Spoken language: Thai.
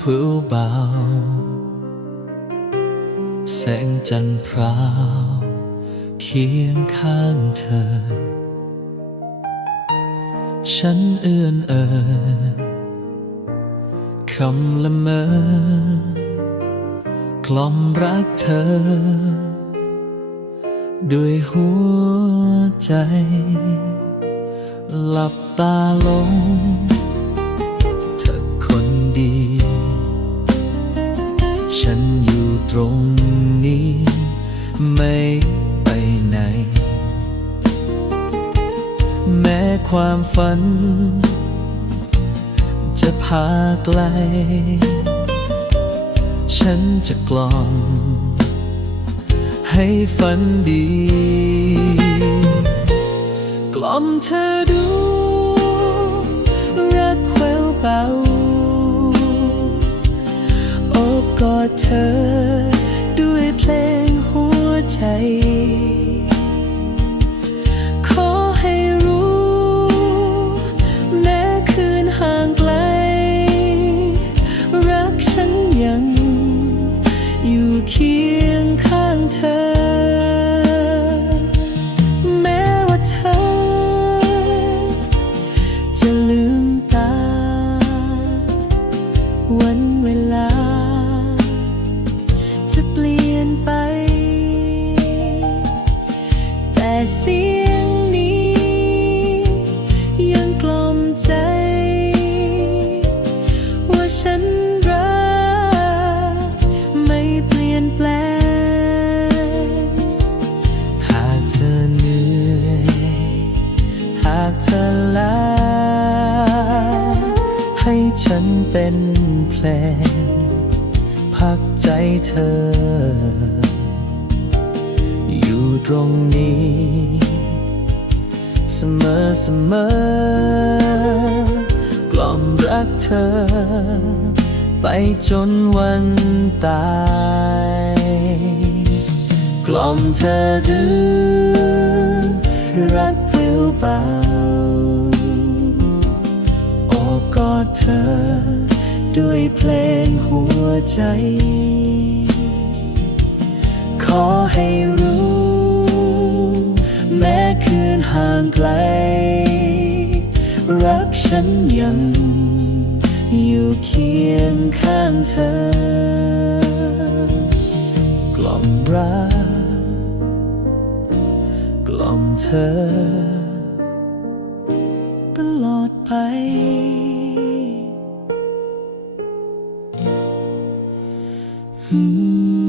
พัดแววเบา แสงจันทร์พราวเคียงข้างเธอ ฉันเอื้อนเอ่ยคำละเมอกล่อมรักเธอ ด้วยหัวใจ หลับตาลง ฉันอยู่ตรงนี้ ไม่ไปไหน แม้ความฝัน จะพาไกล ฉันจะกล่อมให้ฝันดี กล่อมเธอ อดเธอ ด้วยเพลงหัวใจ เสียงนี้ ยังกล่อมใจ ว่าฉันรัก ไม่เปลี่ยนแปลง หากเธอเหนื่อย หากเธอลาให้ฉันเป็นเพลงพักใจเธอ ตรงนี้ เสมอเสมอกล่อมรักเธอ ไปจนวันตาย กล่อมเธอดื้อรักเปลี่ยวเบาโอบกอดเธอ ด้วยเพลงหัวใจ ขอให้รู้ นห่างไกล รักฉันยังอยู่เคียงข้างเธอ กล่อมรัก กล่อมเธอ ตลอดไปอืม